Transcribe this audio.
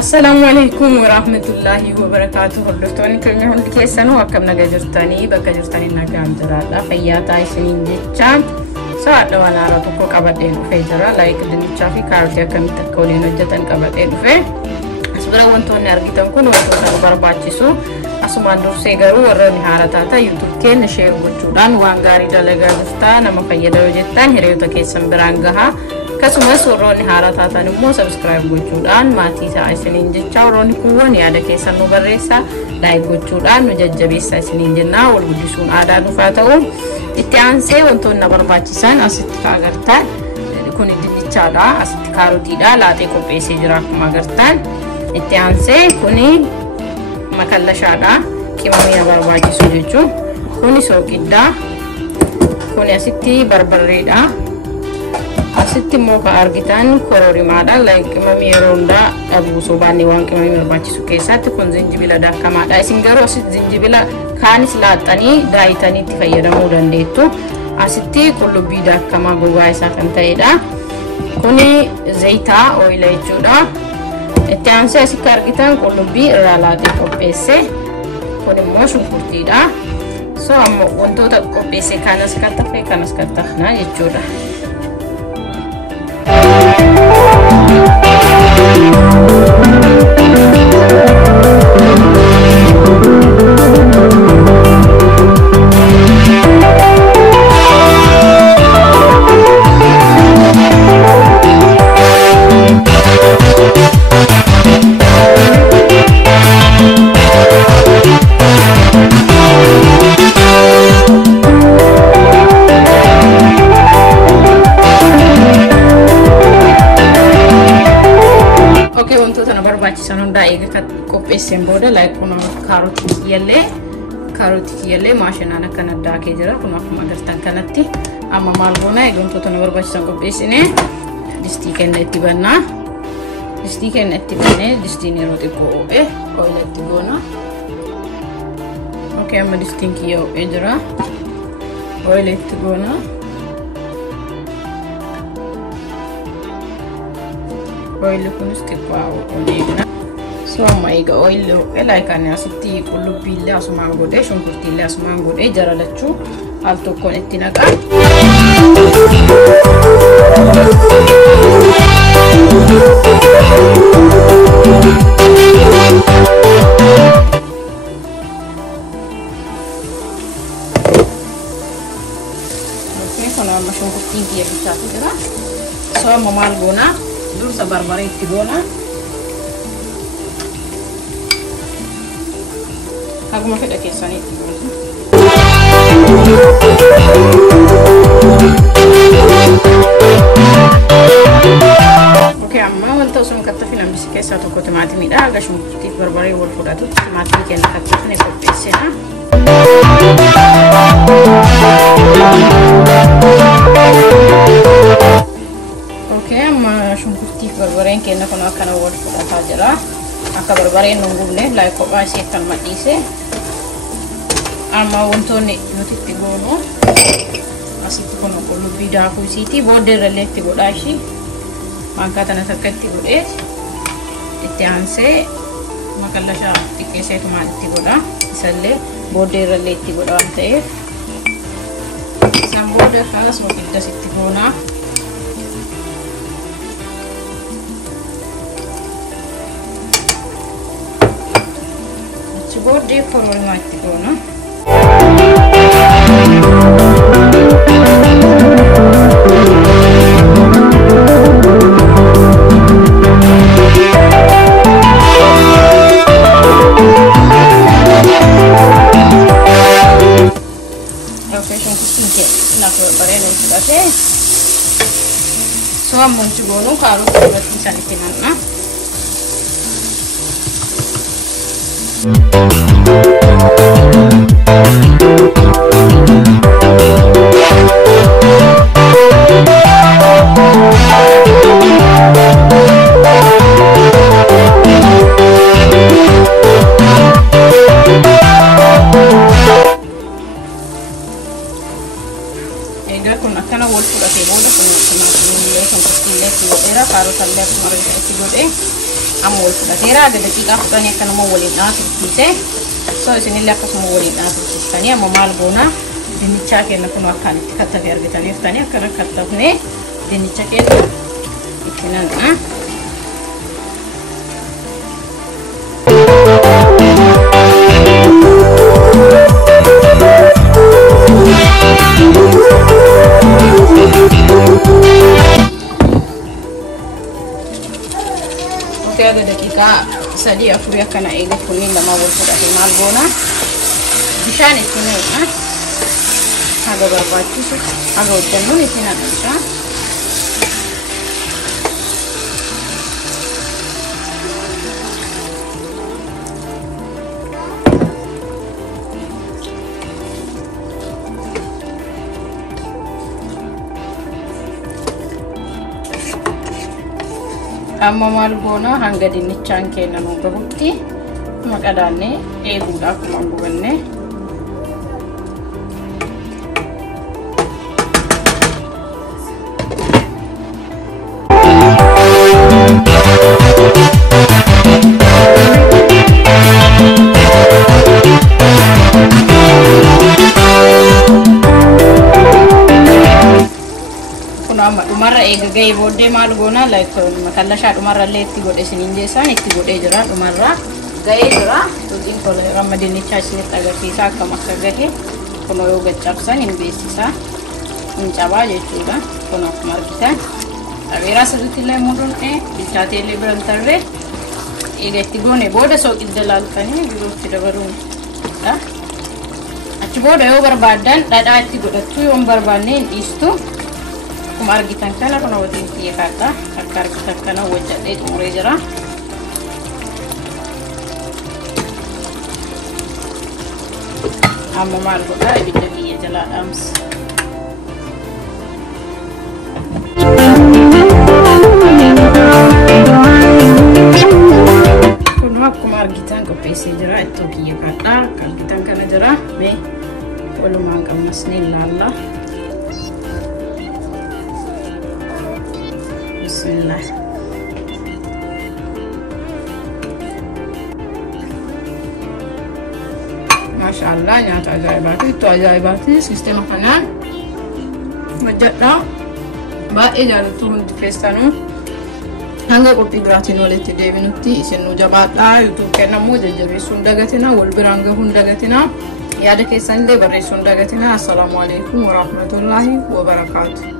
Assalamualaikum warahmatullahi wabarakatuh. Hordoftoonni keenya hundi keessanuu akkam nagaa jirtanii bakka jirtanii nagaan jiraadha. Fayyaa ta'a isiniin jechaan sa'a waan haaraa tokko qabadhee dhufee jira. Laayik dinnichaa fi kaarotii akkamitti akka waliin hojjetan qabadhee dhufee. As bira wantoonni argitan kun wantoota barbaachisu. Asumaan dursee garuu warroonni haaraa taatan YouTube keenya share gochuudhaan waan gaarii dalagaa jirtan nama fayyada yoo jettan hiriyoota keessan biraan gahaa. Akkasumas warroonni haaraa taatan immoo subscribe gochuudhaan maatii ta'a isiniin jecha warroonni kuuwwan yaada keessan nu barreessaa like gochuudhaan nu jajjabeessaa isiniin jennaa wal guddisuun aadaa dhufaa ta'u itti aansee wantoonni barbaachisan asitti agartan kun dinnichaadha asitti kaarotiidha laaxee qopheessee jira akkuma agartan itti aansee kuni makallashaadha qimamii barbaachisu jechuun kuni soqidda kuni asitti barbarreedha. Asitti immoo kan argitan kororimaadha. Qimamii yeroo hundaa dhabuu sobaanni waan qimamii barbaachisu keessatti kun zinjibila daakamaadha. Isin garuu asitti zinjibila kaanis laaxxanii daayitanii itti fayyadamuu dandeettu. Asitti qullubbii daakamaa gogaa isaa kan ta'edha. Kuni zayitaa ooyila jechuudha. Itti aansee asitti argitan qullubbii irraa laaxee qopheesse. Kun immoo shunkurtiidha. So amma wantoota qopheesse kanas kattafee kanas kattafna jechuudha. Barbaachisan eega qopheesseen booda like kun kaarotii kiyyalee maashinaan akka naddaakee jira kun akkuma agartan kanatti amma maal goona eega wantoota barbaachisan qopheessine distii kenna itti bannaa distii kenna itti bannee distiin yeroo xiqqoo oo'e ooyila itti goona. Okay amma distiin kiyya oo'ee jira ooyila itti goona. Oil kunis xiqqoo oolina. So amma eega oil like ani asitti qullubbii illee asumaan godhee shunkurtii illee asumaan godhee jara lachuu al tokkoon itti naqaa. Okay, kana amma shunkurtiin kiyya bichaatu jira. So amma maal goona? Dursa barbare itti goona. Akkuma fedha keessanii itti goona. Okay, amma wanta osoo hin kattafin hambisi keessaa tokko timaatimiidha. Haga shunkurtiif barbaree wal fudhatu timaatimii keenya kattafne qopheessina. Okay, amma shunkurtiif barbareen keenya kun akkana wal fudhataa jira. Akka barbareen nu gubne like kophaa isee kan madhiise. Amma wantoonni nuti itti goonu asitti kun qullubbii daakuu isiiti booddee irrallee itti godhaa ishii maankaa tana takka itti godhee itti aansee makallashaa xiqqeesseetumaan itti godha isallee booddee irrallee itti godha waan ta'eef isaan booda kanas wakiddas itti goonaa. Achi booddee kororimaa itti goona. So amma itti goonu kaarotii irratti isaan itti naqna. Egaa kun akkana wal fudhatee booda kun timaatimii illee kan qophiillee itti godheera kaarota illee akkuma itti godhee amul fudhateera aga daqiiqaa 10 akkanuma waliin dhaafsiise. So isinillee akkasuma waliin dhaafsiistanii amma maal goona dinnichaa keenya kun akkaan itti kattafee argitaniiftanii akkana kattafnee dinnicha keenya itti naqna. Ada daqiiqaa 3-4 akkana eeguuf kunniin lama wal fudhatee maal goona bishaan itti naqna haga barbaachisu haga hojjannuun itti naqna. Amma maal goona hanga dinnichaan keenya nu gahutti maqadaanne eeguudhaaf akkuma gubanne dhumarra eega ga'ee booddee maal goona makallashaa dhumarra illee itti godhe isiniin jeessan itti godhee jira dhumarra ga'ee jira yookiin ramma dinnichaa isinitti agarsiisa akkam akka gahe kunoo yoo gaccabsan hin beeksisa hin cabaa jechuudha. Kun akkuma argitan dhabeeraa sirriitti illee muudunee bilchaatee illee biran tarree eega itti goone booda sooqidda laaltanii birootti dabaluudha. Achi booda yoo barbaadan dhadhaa itti godhattu yoo hin barbaanne hin dhiistu. Akkuma argitan kana kun waliin xiyyeeffadha. Akka argitan kana hojjadhee xumuree jira. Amma maal godhaa ibidda biyya jalaa dhaamsa. Kun akkuma argitan qopheessee jira. Ittoo xiyyeeffadha. Akka argitan kana jira. Mee walumaan qabnas ni ilaalla. Bismillah. Masyaallah nyaata ajaa'ibaati. Ittoo ajaa'ibaati. Sisteema kanaan hojjedha. Baay'ee jaallattu hundi keessanuu. Hanga qophii biraatiin walitti deebinutti isin nu jabaadhaa. YouTube kennamuu jajjabeessuu hin dagatina. Wal biraan gahuu hin dagatina. Yaada keessanillee barreessuu hin dagatina. Assalaamu alaikum wa rahmatullahi wa barakaatuh.